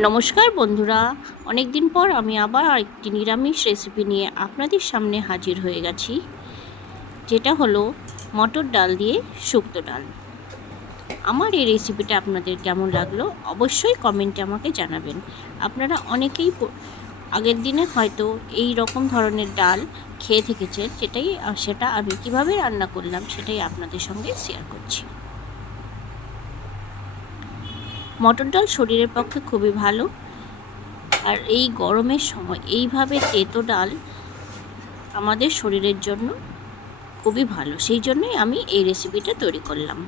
নমস্কার বন্ধুরা অনেক দিন পর আমি আবার একটি নিরামিষ রেসিপি নিয়ে আপনাদের সামনে হাজির হয়ে গেছি। যেটা হলো মটর ডাল দিয়ে শুক্তো ডাল। আমার এই রেসিপিটা আপনাদের কেমন লাগল অবশ্যই কমেন্টে আমাকে জানাবেন। আপনারা অনেকেই আগের দিনে হয়তো এই রকম ধরনের ডাল খেয়ে থেকেছেন, সেটাই, সেটা আমি কীভাবে রান্না করলাম সেটাই আপনাদের সঙ্গে শেয়ার করছি। মটর ডাল শরীরের পক্ষে খুবই ভালো। আর এই গরমের সময় এইভাবে তেতো ডাল আমাদের শরীরের জন্য খুবই ভালো। সেই জন্যই আমি এই রেসিপিটা তৈরি করলাম।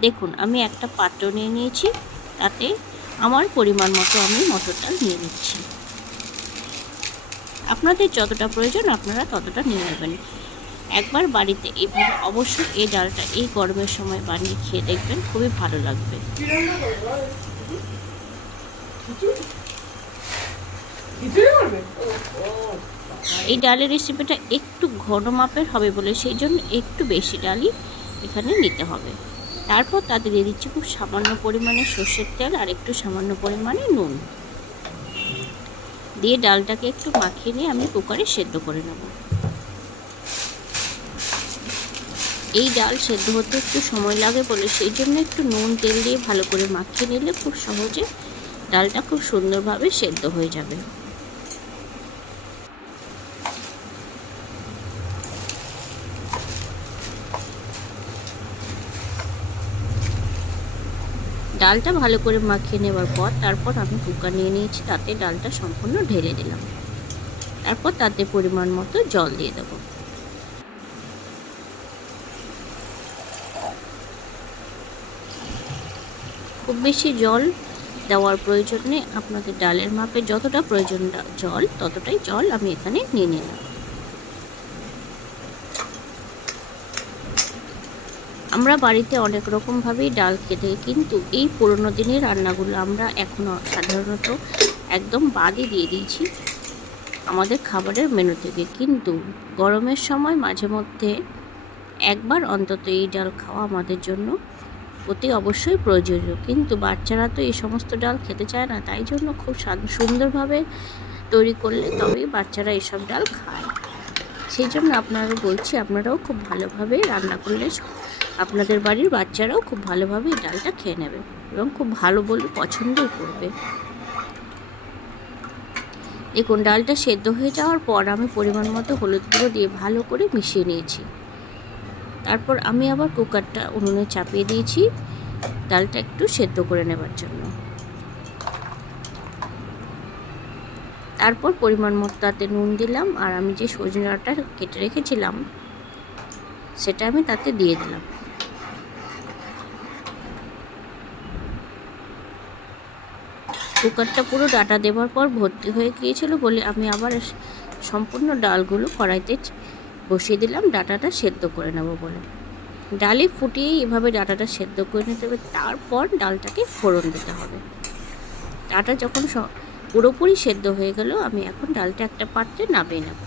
দেখুন, আমি একটা পাত্র নিয়ে নিয়েছি। তাতে আমার পরিমাণ মতো আমি মটর ডাল নিয়ে নিচ্ছি। আপনাদের যতটা প্রয়োজন আপনারা ততটা নিয়ে নেবেন। একবার বাড়িতে এইভাবে অবশ্যই এই ডালটা এই গরমের সময় বানিয়ে খেয়ে দেখবেন, খুবই ভালো লাগবে। এই ডালের রেসিপিটা একটু ঘন মাপের হবে বলে সেই জন্য একটু বেশি ডালই এখানে নিতে হবে। তারপর তাতে দিয়ে দিচ্ছি খুব সামান্য পরিমাণে সর্ষের তেল আর একটু সামান্য পরিমাণে নুন। দিয়ে ডালটাকে একটু মাখিয়ে নিয়ে আমি কুকারে সেদ্ধ করে নেব। এই ডাল সেদ্ধ হতে একটু সময় লাগে বলে সেই জন্য একটু নুন, তেল দিয়ে ভালো করে মাখিয়ে নিলে খুব সহজে ডালটা খুব সুন্দরভাবে সেদ্ধ হয়ে যাবে। ডালটা ভালো করে মাখিয়ে নেওয়ার পর তারপর আমি কুকার নিয়ে নিয়েছি, তাতে ডালটা সম্পূর্ণ ঢেলে দিলাম। তারপর তাতে পরিমাণ মতো জল দিয়ে দেবো। খুব বেশি জল দেওয়ার প্রয়োজন নেই। আপনাদের ডালের মাপে যতটা প্রয়োজন জল, ততটাই জল আমি এখানে নিয়ে নিলাম। আমরা বাড়িতে অনেক রকমভাবেই ডাল খেতে, কিন্তু এই পুরোনো দিনের রান্নাগুলো আমরা এখনও সাধারণত একদম বাদই দিয়ে দিয়েছি আমাদের খাবারের মেনু থেকে। কিন্তু গরমের সময় মাঝে মধ্যে একবার অন্তত এই ডাল খাওয়া আমাদের জন্য অতি অবশ্যই প্রয়োজনীয় কিন্তু বাচ্চারা তো এই সমস্ত ডাল খেতে চায় না, তাই জন্য খুব সুন্দরভাবে তৈরি করলে তবেই বাচ্চারা এসব ডাল খায়। সেই জন্য আপনারা বলছি, আপনারাও খুব ভালোভাবে রান্না করলে আপনাদের বাড়ির বাচ্চারাও খুব ভালোভাবে এই ডালটা খেয়ে নেবে এবং খুব ভালো বলে পছন্দও করবে। দেখুন, ডালটা সেদ্ধ হয়ে যাওয়ার পর আমি পরিমাণ মতো হলুদ গুঁড়ো দিয়ে ভালো করে মিশিয়ে নিয়েছি। তারপর আমি আবার কুকারটা উনুনে চাপিয়ে দিয়েছি, ডালটা একটু সেদ্ধ করে নেবার জন্য। তারপর পরিমাণ মতো তাতে নুন দিলাম, আর আমি যে সজনে সজনাটা কেটে রেখেছিলাম, সেটা আমি তাতে দিয়ে দিলাম। কুকারটা পুরো ডাটা দেওয়ার পর ভর্তি হয়ে গিয়েছিল বলে আমি আবার সম্পূর্ণ ডালগুলো কড়াইতে বসিয়ে দিলাম, ডাটাটা সেদ্ধ করে নেব বলে। ডালে ফুটিয়ে এভাবে ডাটাটা সেদ্ধ করে নিতে হবে, তারপর ডালটাকে ফোড়ন দিতে হবে। ডাটা যখন পুরোপুরি সেদ্ধ হয়ে গেল, আমি এখন ডালটা একটা পাত্রে নামিয়ে নেব।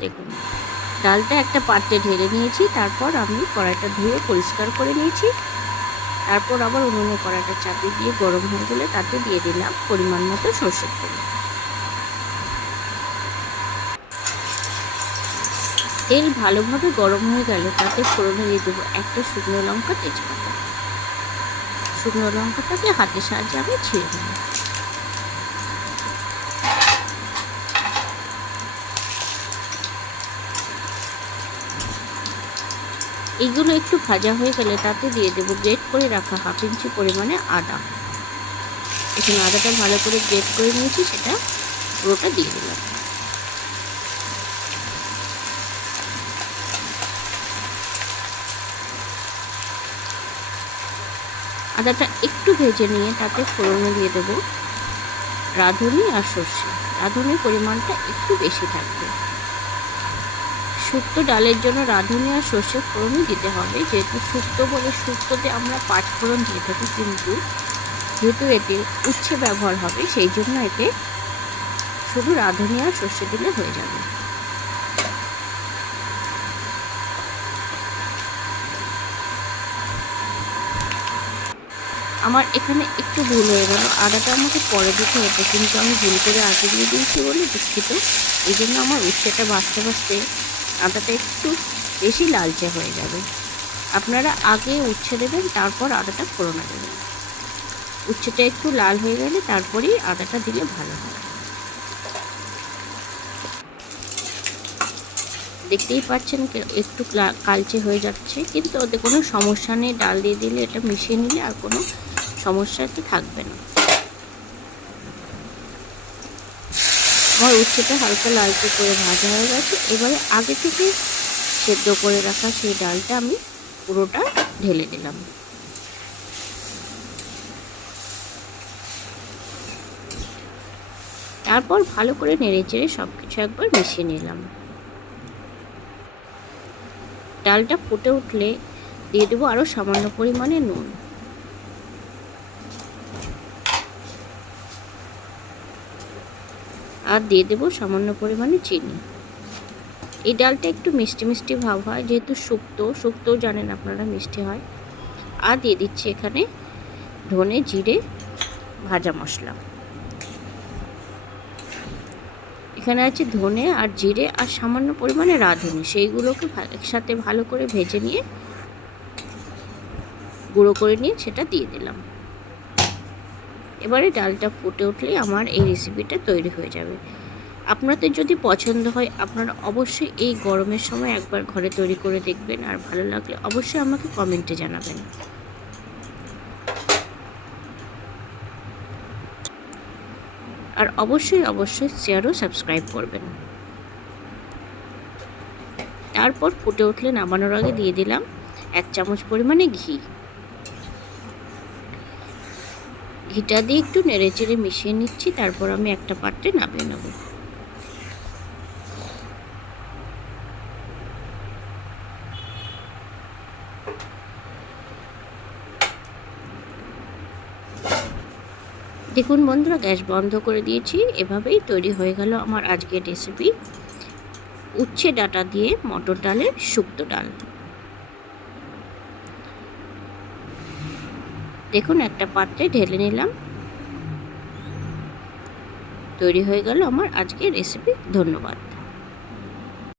দেখুন, ডালটা একটা পাত্রে ঢেলে নিয়েছি, তারপর আমি কড়াইটা ধুয়ে পরিষ্কার করে নিয়েছি। তারপর আবার উনুনে কড়াটা চাপিয়ে দিয়ে গরম হয়ে গেলে তাতে দিয়ে দিলাম পরিমাণ মতো সর্ষের তেল। তেল ভালোভাবে গরম হয়ে গেলে তাতে ফোড়নে দিয়ে দেবো একটা শুকনো লঙ্কা তেজপাতা। শুকনো লঙ্কাটাকে হাতের সাহায্যে আমি ছিঁড়ে নেব এইগুলো একটু ভাজা হয়ে গেলে তাতে দিয়ে দেবো গ্রেট করে রাখা হাফ ইঞ্চি পরিমাণে আদা। এখানে আদাটা ভালো করে গ্রেট করে নিয়েছি, সেটা পুরোটা দিয়ে দিলাম। আদাটা একটু ভেজে নিয়ে তাতে ফোড়নে দিয়ে দেবো রাঁধুনি আর সর্ষে। রাঁধুনির পরিমাণটা একটু বেশি থাকবে। শুক্তো ডালের জন্য রাঁধুনি আর সর্ষে ফোড়নই দিতে হবে। যেহেতু শুক্তো বলে শুক্তোতে আমরা পাঁচ ফোড়ন দিয়ে থাকি, কিন্তু যেহেতু এতে উচ্ছে ব্যবহার হবে, সেই জন্য এতে শুধু রাঁধুনি আর সর্ষে দিলে হয়ে যাবে। আমার এখানে একটু ভুল হয়ে গেল। আদাটা আমাকে পরে দিতে হতো, কিন্তু আমি ভুল করে আগে দিয়ে দিয়েছি বলে দুঃখিত। এই জন্য আমার উচ্ছেটা বাঁচতে বাঁচতে আদাটা একটু বেশি লালচে হয়ে যাবে। আপনারা আগে উচ্ছে দেবেন, তারপর আদাটা ফোড়না দেবেন। উচ্ছেটা একটু লাল হয়ে গেলে তারপরেই আদাটা দিলে ভালো হয়। দেখতেই পাচ্ছেন একটু কালচে হয়ে যাচ্ছে, কিন্তু ওতে কোনো সমস্যা নেই। ডাল দিয়ে দিলে এটা মিশিয়ে নিলে আর কোনো সমস্যা তো থাকবে না। আমার উচ্ছেটা হালকা লালচে করে ভাজা হয়ে গেছে। এবারে আগে থেকে সেদ্ধ করে রাখা সেই ডালটা আমি পুরোটা ঢেলে দিলাম তারপর ভালো করে নেড়ে চেড়ে সব কিছু একবার মিশিয়ে নিলাম। ডালটা ফুটে উঠলে দিয়ে দেবো আরও সামান্য পরিমাণে নুন। আর দিয়ে দেবো সামান্য পরিমাণে চিনি। এই ডালটা একটু মিষ্টি মিষ্টি ভাব হয়, যেহেতু শুক্তো, শুক্তোও জানেন আপনারা মিষ্টি হয়। আর দিয়ে দিচ্ছি এখানে ধনে জিরে ভাজা মশলা। এখানে আছে ধনে আর জিরে আর সামান্য পরিমাণে রাঁধুনি। সেইগুলোকে একসাথে ভালো করে ভেজে নিয়ে, গুঁড়ো করে নিয়ে সেটা দিয়ে দিলাম। এবারে ডালটা ফুটে উঠলেই আমার এই রেসিপিটা তৈরি হয়ে যাবে। আপনাদের যদি পছন্দ হয়, আপনারা অবশ্যই এই গরমের সময় একবার ঘরে তৈরি করে দেখবেন। আর ভালো লাগলে অবশ্যই আমাকে কমেন্টে জানাবেন। আর অবশ্যই অবশ্যই শেয়ারও সাবস্ক্রাইব করবেন। তারপর ফুটে উঠলে নামানোর আগে দিয়ে দিলাম এক চামচ পরিমাণে ঘি। ঘিটা দিয়ে একটু নেড়ে চেড়ে মিশিয়ে নিচ্ছি, তারপর আমি একটা পাত্রে নামিয়ে নেব। দেখুন বন্ধুরা, গ্যাস বন্ধ করে দিয়েছি, এভাবেই তৈরি হয়ে গেল আমার আজকের রেসিপি উচ্ছে ডাটা দিয়ে মটর ডালের শুক্তো ডাল। দেখুন একটা পাত্রে ঢেলে নিলাম। তৈরি হয়ে গেল আমার আজকের রেসিপি ধন্যবাদ।